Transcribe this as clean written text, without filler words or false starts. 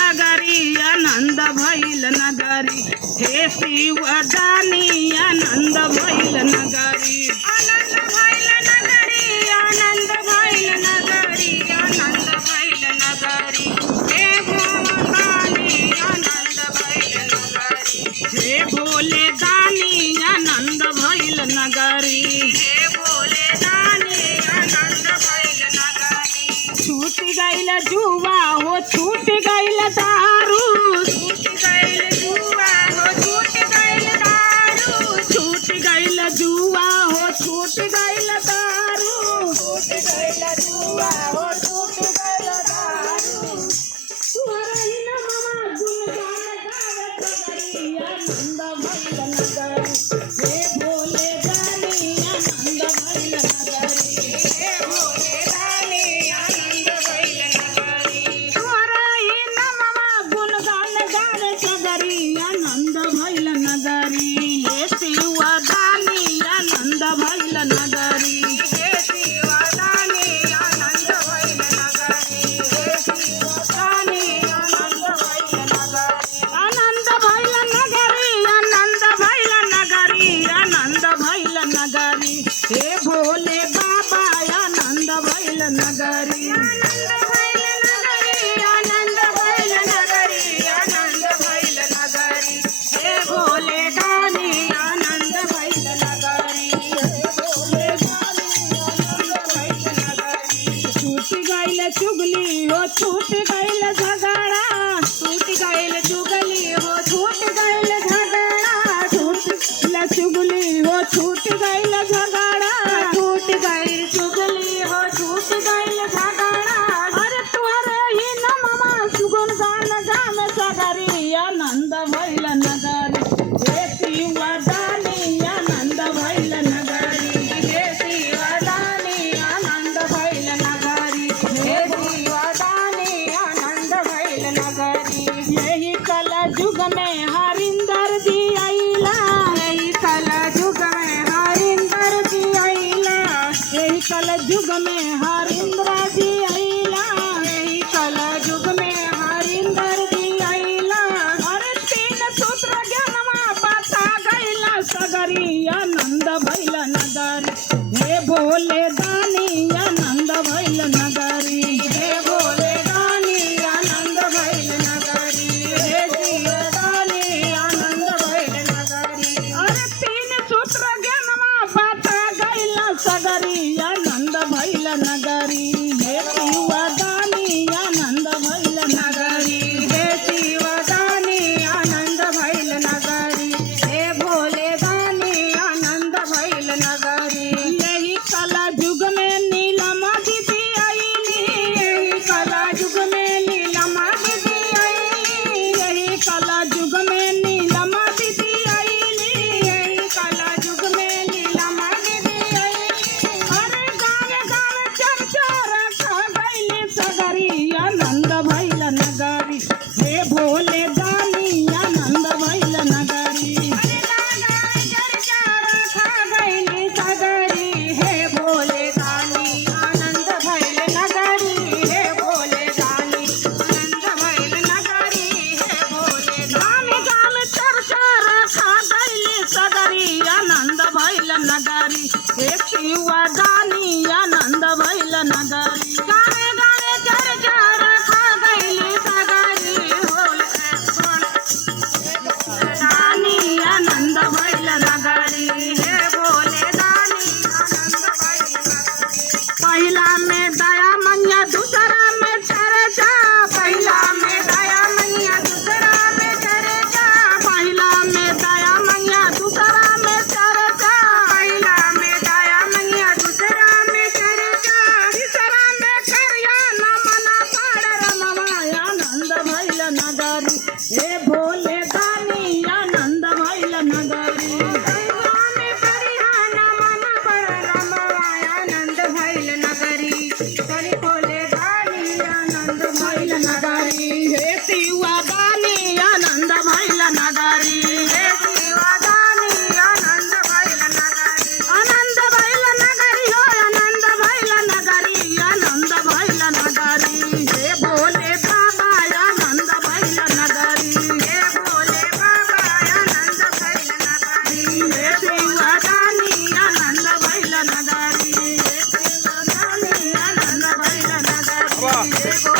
सगरी आनंद भइल नगरी हे शिवदानी आनंद भइल नगरी आनंद भइल नगरी आनंद भइल नगरी आनंद भइल नगरी हे भोलेदानी आनंद भइल नगरी हे भोलेदानी आनंद भइल नगरी हे भोलेदानी आनंद भइल नगरी छूट गइल जुआ हो छूट गइल दारू छूट गइल जुआ हो छूट गइल दारू छूट गइल जुआ हो छूट गइल दारू छूट गइल जुआ हो छूट गइल दारू तुम्हारा ही ना मामा गुणगान गावत सगरी आनंद भइल नगरी हे भोलेदानी आनंद भइल नगरी हे भोलेदानी आनंद भइल नगरी तुम्हारा ही ना मामा गुणगान गावत सगरी आनंद भइल नगरी हे शिवदानी आनंद भइल नगरी हे शिवदानी आनंद भइल नगरी हे शिवदानी आनंद भइल नगरी आनंद भइल नगरी आनंद भइल नगरी आनंद भइल नगरी हे भोले बाबा आनंद भइल नगरी आनंद भइल नगरी आनंद भइल नगरी आनंद भइल नगरी हे भोले दानी आनंद भइल नगरी हे भोले दानी आनंद भइल नगरी छूट गइल चुगली हो छूट गइल झगड़ा छूट गइल चुगली हो छूट गइल झगड़ा छूट गइल चुगली हो छूट गइल झगड़ा छूट गइल चुगली हो छूट गइल झगड़ा अरे तुम्हारे ही न मामा सुगुन गान गान सगरी आनंद भइल नगरी हे शिवदानी आनंद भइल नगरी हे शिवदानी आनंद भइल नगरी हे शिवदानी आनंद भइल नगरी यही कला युग में हरिंदर जी आइला यही कला युग में हरिंदर जी आइला यही कला युग में हरिंद्र जी आइला यही कला युग में हरिंदर जी आइला अरे तीन सूत्र ज्ञानमा बता गइला सगरी आनंद भइल नगरी हे भोले दानी आनंद भइल नगरी हे भोले दानी आनंद भइल नगरी हे शिवदानी आनंद भइल नगरी अरे तीन सूत्र ज्ञानमा बता गइला सगरी आनंद भइल नगरी हे शिवदानी आनंद भइल नगरी हे शिवदानी आनंद भइल नगरी हे भोले दानी आनंद भइल नगरी यही कला युग में नीलमा दीदी आईली यही कला युग में नीलमा दीदी आईली यही कला युग में नीलमा दीदी आईली यही कला युग में नीलमा दीदी आईली अरे गावे गावे चर्चा रखा गइली सगरी आनंद भइल नगरी हे भोले दानी आनंद भइल नगरी अरे गावे चर्चा रखा गइली सगरी हे भोले दानी आनंद भइल नगरी हे भोले दानी आनंद भइल नगरी हे भोले दानी गावे चर्चा रखा गइली सगरी आनंद भइल नगरी हे शिवदानी आनंद भइल नगरी गावे गावे चर्चा रखा गइली सगरी दानी आनंद भइल नगरी हे भोले दानी आनंद भइल नगरी पहिला में दया मैया दूसरा में चर्चा पहिला में दया मैया दूसरा में चर्चा पहिला में दया मैया दूसरा में चर्चा पहिला में दया मैया दूसरा में चर्चा तीसरा में करिया न मना पाड़ रमवा आनंद भइल नगरी हे भोले दानी आनंद भइल नगरी पहिला में करिया न मना पाड़ रमवा आनंद भइल नगरी तनि भोले दानी आनंद भइल नगरी हे शिवदानी आनंद भइल नगरी हे शिवदानी आनंद भइल नगरी आनंद भइल नगरी हो आनंद भइल नगरी आनंद भइल नगरी हे भोले बाबा आनंद भइल एगो